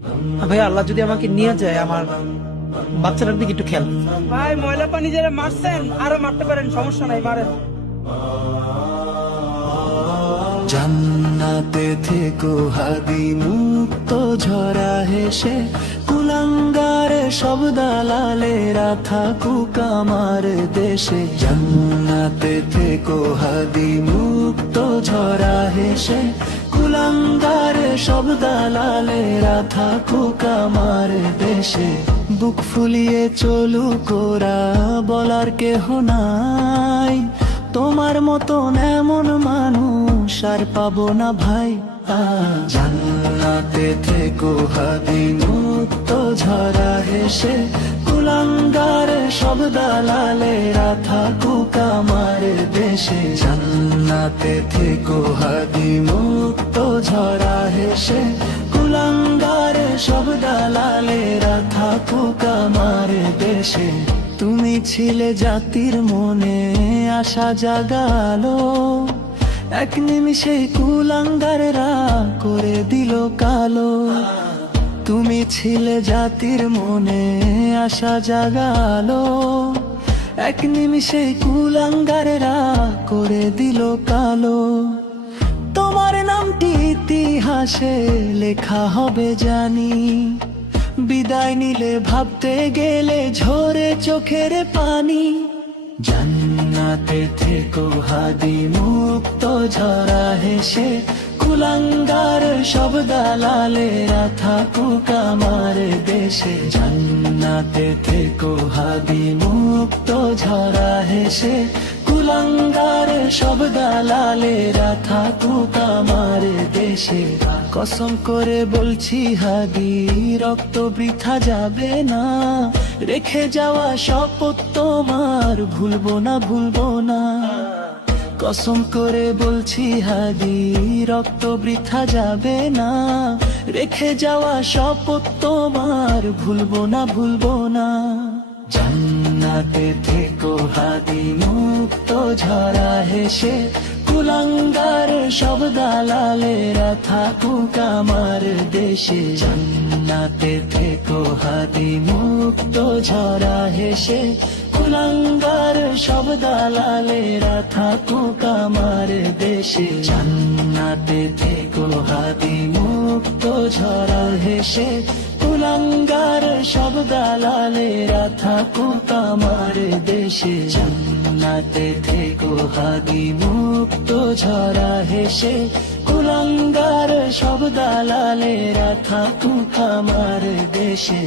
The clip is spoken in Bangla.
ভাই আল্লাহ যদি আমাকে নিয়ে যায়, আমার বাচ্চাটার দিকে একটু খেয়াল। ভাই ময়লা পানি যারা মারছেন আরো মারতে পারেন, সমস্যা নাই, মারেন। জান্নাতে থেকো হাদি মুক্ত ঝরা হেসে, কুলাঙ্গারে সব দালালেরা থাকুক আমার দেশে। জান্নাতে থেকো হাদি মুক্ত ঝরা হেসে, কুলাঙ্গারে সব দালালেরা থাকুক আমার দেশে। বুক ফুলিয়ে চলুক ওরা, বলার কেহ নাই, তোমার মতন এমন মানুষ আর পাবো না ভাই। জান্নাতে থেকো হাদি মুক্ত ঝরা হেসে, কুলাঙ্গার সব দালালেরা থাকুক আমার দেশে। জান্নাতে থেকো হাদি মুক্ত ঝরা হেসে, কুলাঙ্গার সব দালালেরা থাকুক আমার দেশে। তুমি ছিলে জাতির মনে আশা জাগালো, এক নিমিষে কুলাঙ্গাররা করে দিল কালো। তুমি ছিলে জাতির মনে আশা জাগালো, এক নিমিষে কুলাঙ্গাররা করে দিল কালো। তোমার নামটি ইতিহাসে লেখা হবে জানি, বিদায় নিলে ভাবতে গেলে ঝরে চোখের পানি। জান্নাতে থেকো হাদি মুক্ত ঝরা হেসে, কুলাঙ্গার সব দালালেরা থাকুক আমার দেশে। জান্নাতে থেকো হাদি মুক্ত ঝরা হেসে, কুলাঙ্গার সব দালালেরা থাকুক আমার দেশে। কসম করে বলছি হাদি, রক্ত বৃথা যাবে না, রেখে যাওয়া শপথ তোমার ভুলবো না ভুলবো না। কসম করে বলছি হাদি, রক্ত বৃথা যাবে না, রেখে যাওয়া শপথ তোমার ভুলবো না ভুলবো না। জান্নাতে থেকো হাদি মুক্ত ঝরা হেসে, কুলাঙ্গার সব দালালেরা থাকুক আমার দেশে। জান্নাতে থেকো হাদি মুক্ত ঝরা হেসে, কুলাঙ্গার সব দালালেরা থাকুক আমার দেশে। জান্নাতে থেকো হাদি মুক্ত ঝরা হেসে, কুলাঙ্গার সব দালালেরা থাকুক আমার দেশে। জান্নাতে থেকো হাদি মুক্ত ঝরা হেসে, কুলাঙ্গার সব দালালেরা থাকুক আমার দেশে।